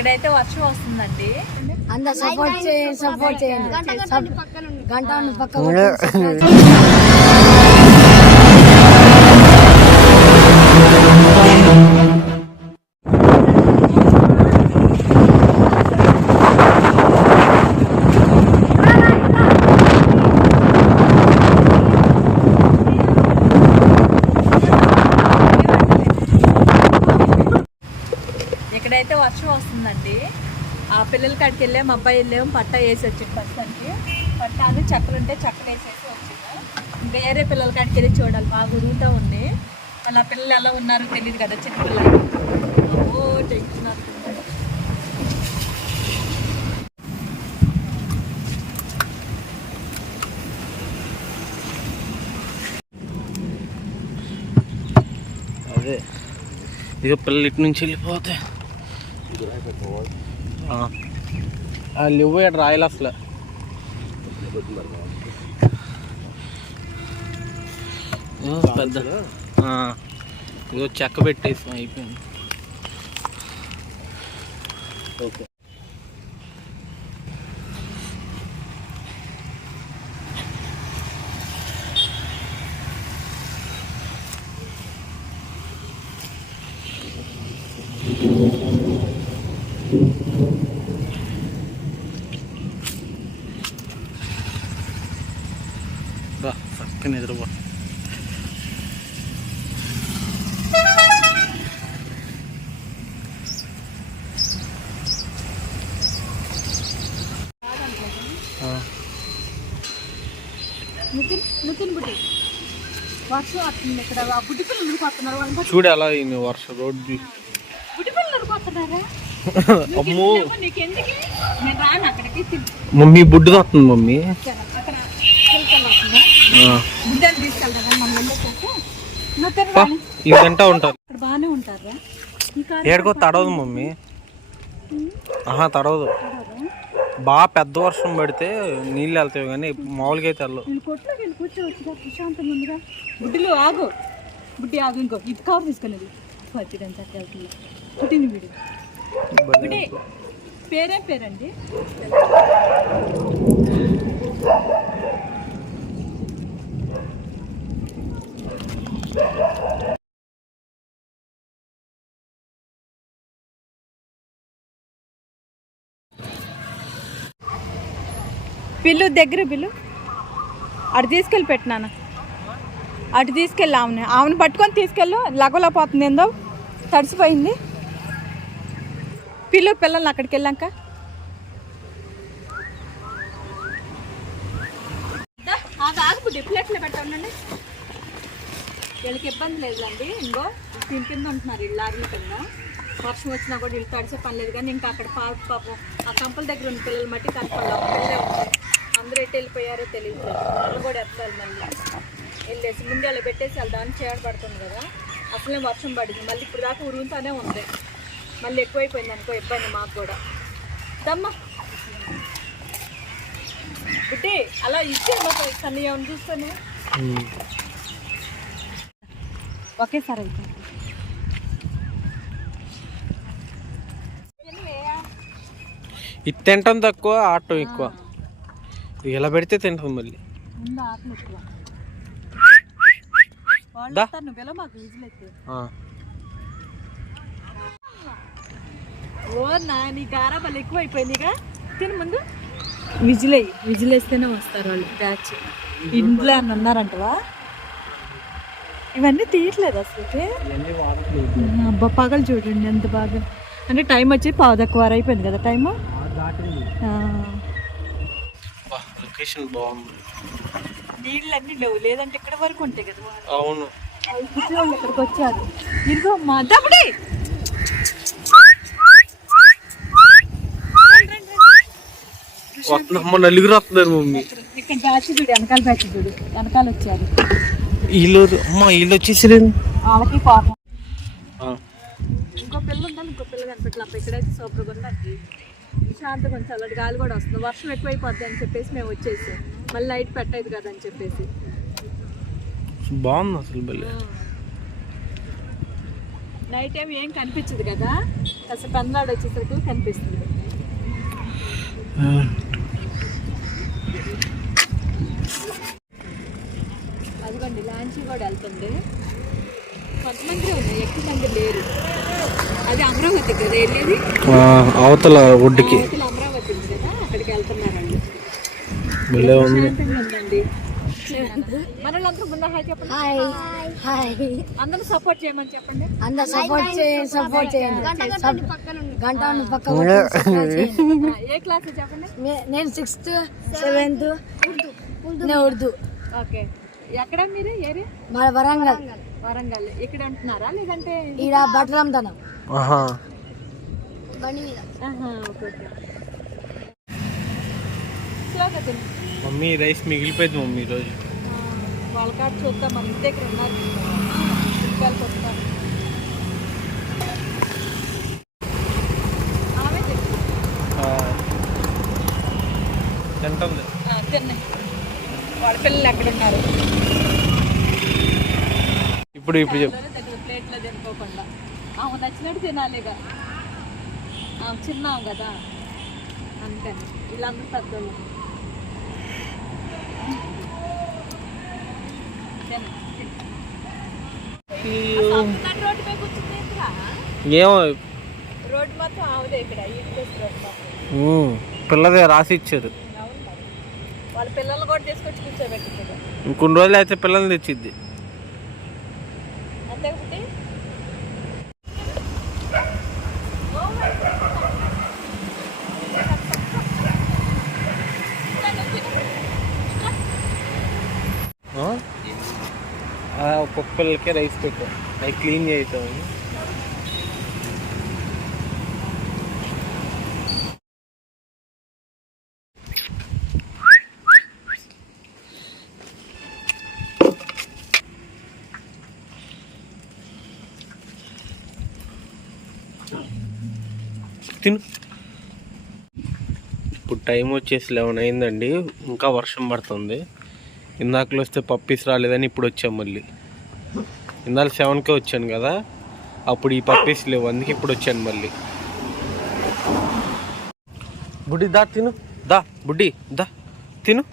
ఇక్కడైతే వర్షం వస్తుందండి. అందరు సపోర్ట్ చేయండి సపోర్ట్ చేయండి. గంట ఉన్న పక్క ఇక్కడైతే వర్షం వస్తుందండి. ఆ పిల్లల కాడికి వెళ్ళాం అబ్బాయి వెళ్ళాం పట్ట వేసి వచ్చింది ప్రస్తుతానికి పట్టాను చక్కెర ఉంటే చక్కలు వేసేసి వచ్చింది ఇంకా వేరే పిల్లల కాడికి వెళ్ళి చూడాలి మా గురువుతో ఉంది. వాళ్ళ పిల్లలు ఎలా ఉన్నారు తెలియదు కదా చిన్న పిల్లలు ఓ టెన్షన్ అదే. ఇక పిల్లలు ఇటు నుంచి వెళ్ళిపోతే లేవు ఇక్కడ రాయలు అసలు. పెద్ద. ఇగో చెక్క పెట్టేసాం అయిపోయింది. ఓకే. వర్షం వస్తుంది ఇక్కడ. ఆ బుడ్డి పిల్లలు ఉరికొస్తున్నారు వాళ్ళని పట్టు. చూడు ఎలా అయింది వర్షం రోడ్డు బుడ్డి పిల్లలు ఉరికొస్తున్నారా అమ్మో. నీకెందుకు నేను రాను అక్కడికి. తిన్- మమ్మీ బుడ్డు వస్తుంది మమ్మీ. అక్కడ బుడ్డని తీసుకెళ్తారా. ఈ గంట ఉంటారు. ఇక్కడ బాగానే ఉంటారా ఏడుకో తడవదు మమ్మీ. ఆహా తడవదు. బాగా పెద్ద వర్షం పడితే నీళ్ళు వెళ్తాయి కానీ మామూలుగా అయితే వెళ్ళవు. వీళ్ళు కొట్టులోకి ప్రశాంతంగా ఉందిగా. బుడ్డిలు ఆగు. బుడ్డి ఆగు ఇంకో. ఇది కాపు తీసుకునేది పచ్చిదని చక్క వెళ్తున్నా పుట్టింది వీడు. బుడ్డి పేరేం పేరండి? పిల్లు దగ్గర పిల్లు అటు తీసుకెళ్ళి పెట్టినాను అటు తీసుకెళ్ళి ఆమెను. ఆమెను పట్టుకొని తీసుకెళ్ళు. లగోలా పోతుంది ఏందో. తడిసిపోయింది. పిల్లు పిల్లల్ని అక్కడికి వెళ్ళాక. డిప్లెట్లో పెట్టండి వీళ్ళకి ఇబ్బంది లేదండి ఇంకో దీని కింద ఉంటున్నారు వీళ్ళు లారీల కింద. వర్షం వచ్చినా కూడా వీళ్ళు తడిచే పని లేదు కానీ ఇంకా అక్కడ పా పాపం ఆ కంపల దగ్గర ఉన్న పిల్లలు మట్టి కనపడాలి అందరూ ఎటు వెళ్ళిపోయారో తెలియదు. వాళ్ళు కూడా ఎత్తాలి మళ్ళీ వెళ్ళేసి ముందే అలా పెట్టేసి వాళ్ళు దాన్ని చేయడం పడుతుంది కదా. అసలే వర్షం పడింది. మళ్ళీ ఇప్పుడు దాకా ఉరుగుతానే ఉంది. మళ్ళీ ఎక్కువైపోయింది అనుకో ఇబ్బంది మాకు కూడా. దమ్మా. బిడ్డే అలా ఇచ్చే మాకు కన్నీ ఏమైనా చూస్తాను ఒకేసారి అయితే. ఇది తింటాం తక్కువ ఆటం ఎక్కువ. ఇలా పెడితే తింటాం మళ్ళీ. ఓ నా నీ గారాబాలు ఎక్కువ అయిపోయిందిగా తిని ముందు. విజిల్ అయ్యి విజిల్ వేస్తేనే వస్తారు వాళ్ళు బ్యాచ్ ఇంట్లో అని ఉన్నారంటవా? ఇవన్నీ తీయట్లేదు అసలు అబ్బా పగలు చూడండి ఎంత బాగా. అంటే టైం వచ్చి పావు తక్కువ అయిపోయింది కదా టైము? లొకేషన్ బాగుంది. నీళ్ళన్నీ లేవు లేదంటే ఇక్కడ వరకు ఉంటాయి కదా. అవును. ఇక్కడికి వచ్చారు. ఇదిగో మా వస్తున్నా నలుగురు వస్తున్నారు మమ్మీ. ఇక్కడ బ్యాచ్ చూడు వెనకాల బ్యాచ్ చూడు. వెనకాల వచ్చారు. వీళ్ళు అమ్మ వీళ్ళు వచ్చేసారు వాళ్ళకి పాపం. ఇంకో పిల్ల ఉండాలి ఇంకో పిల్ల కనిపెట్టాలి ఇక్కడైతే సూపర్గా ఉందండి శాంతం కొంచెం చల్లటి గాలి కూడా వస్తుంది. వర్షం ఎక్కువైపోద్ది అని చెప్పేసి మేము వచ్చేసి. మళ్ళీ లైట్ పెట్టలేదు కదా అని చెప్పేసి. బాగుంది అసలు నైట్ ఏం ఏం కనిపించదు కదా? కాస్త పెందలాడు వచ్చేసరికి కనిపిస్తుంది అదిగోండి లాంచీ కూడా వెళ్తుంది కొంతమంది ఉన్నాయి ఎక్కువ మంది లేరు అది అమరావతి కదా వెళ్ళేది అవతల ఒడ్డుకి అవతల అమరావతి కదా అక్కడికి వెళ్తున్నారండి అందరూ సపోర్ట్ చేయమని చెప్పండి. అందరు సపోర్ట్ చేయండి సపోర్ట్ చేయండి. గంట పక్క ఏ క్లాస్ చెప్పండి? నేను సిక్స్త్ సెవెంత్ నేను ఉర్దూ. ఓకే ఎక్కడ మీరు ఏరియా వరంగల్. వరంగల్. ఇక్కడ ఉంటున్నారా లేదంటే ఈడ. మమ్మీ రైస్ మిగిలిపోయింది మమ్మీ ఈరోజు. వాళ్ళ కాడ చూద్దాం మన ఇంటి దగ్గర ఉన్నారు. తిన్నాయి వాళ్ళ పిల్లలు ఎక్కడ ఉన్నారు? ఇప్పుడు ఇప్పుడు ప్లేట్లో తినుకోకుండా. ఆమె నచ్చినట్టు తినాలిగా ఆమె చిన్నాం కదా. అందుకని వీళ్ళందరూ పెద్దోళ్ళు? ఏమో. పిల్లదే రాసి ఇచ్చారు. ఇంకొన్ని రోజులు అయితే పిల్లల్ని తెచ్చిద్ది. అంతే ఒకటి ఆ? ఆ, రైస్ పెట్టాం అవి క్లీన్ చేసాం తిను. ఇప్పుడు టైం వచ్చేసి లెవెన్ అయిందండి. ఇంకా వర్షం పడుతుంది. ఇందాకలో వస్తే పప్పీస్ రాలేదని ఇప్పుడు వచ్చాం మళ్ళీ. ఇందాక సెవెన్కే వచ్చాను కదా. అప్పుడు ఈ పప్పీస్ లేవు. అందుకే ఇప్పుడు వచ్చాను మళ్ళీ. బుడ్డి దా తిను. దా బుడ్డి దా తిను.